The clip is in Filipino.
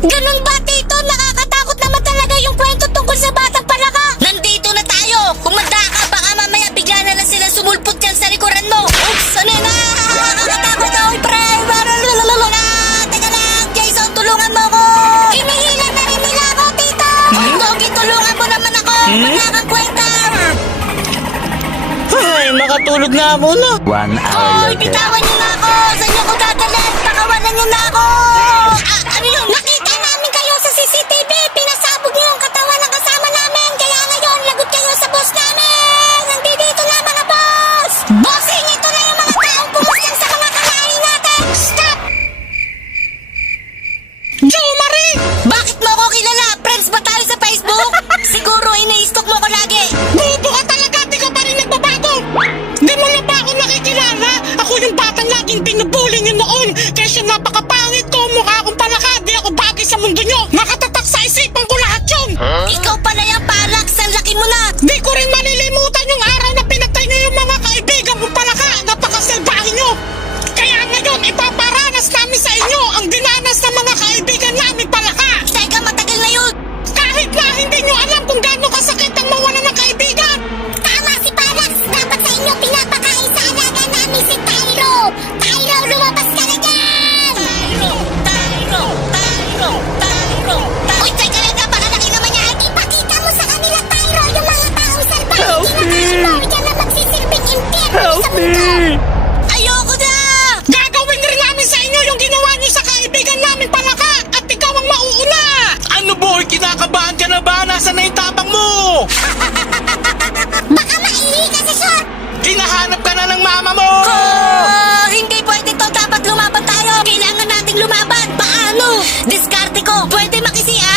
Ganun ba, Tito? Nakakatakot naman talaga yung kwento tungkol sa batang palaka. Nandito na tayo. Kumanda ka, baka mamaya bigla na lang sila sumulpot yan sa likuran mo. Oops, ano yun? Nakakatakot ako, pre. Teka lang, Jason, tulungan mo ko. Hinihila na rin nila ako, Tito. Gogi, tulungan mo naman ako. Wala kang kwenta. Ay, makatulog nga muna. 1 hour Oy, later. bitawan niyo na ako. Saan niyo ko dadalhin? Pakawalan niyo na ako. Ano yun? Nakita namin kayo sa CCTV. Pinasabog niyo ang katawan ng kasama namin. Kaya ngayon, lagot kayo sa boss namin. Nandito na mga boss. Bossing, ito na yung mga taong pumuslang sa mga kalahin natin. Stop! Joe Marie! Bakit mo ako kilala? Friends ba tayo sa Facebook? Siguro ini-stalk mo ko lagi. Bobo ka talaga, di ka pa rin nagbabago! Di mo na ba ako nakikilala? Ako yung batang laging binubuli niyo noon. Kasi napakapangit ko, mukha akong palaka, di ako bagay sa mundo niyo. Nakatatak sa isipan ko lahat yun! Ikaw pala yung Palax. Ang laki mo na. Di ko rin malilimutan yung araw na pinatay niyo yung mga kaibigan kong palaka. Napakasalbahin niyo! Kaya ngayon, ipaparanas namin sa inyo ang dinanas ng mga kaibigan namin palaka! Teka, matagal na yun. Kahit na hindi nyo alam kung gaano kasakit ang mawala ng kaibigan! Tama si Palax. Dapat sa inyo pinapakain sa alaga namin si Tyro. Tyro, lumabas ka na dyan! Tyro! Uy, teka lang ka. Baka laki naman niya. Ipakita mo sa kanila, Tyro, yung mga taong salbay. Help me! Yan na magsisilbing impyerno Help sa me! mundo. Ayoko na! Gagawin rin namin sa inyo yung ginawa nyo sa kaibigan namin palaka at ikaw ang mauuna! Ano boy, kinakabahan ka na ba? Nasaan na yung tapang mo? Baka maihi ka si Short. Hinahanap ka na ng mama mo! Hindi pwede to. Dapat lumaban tayo. Kailangan nating lumaban. Paano? Diskarte ko. Pwede makisiya.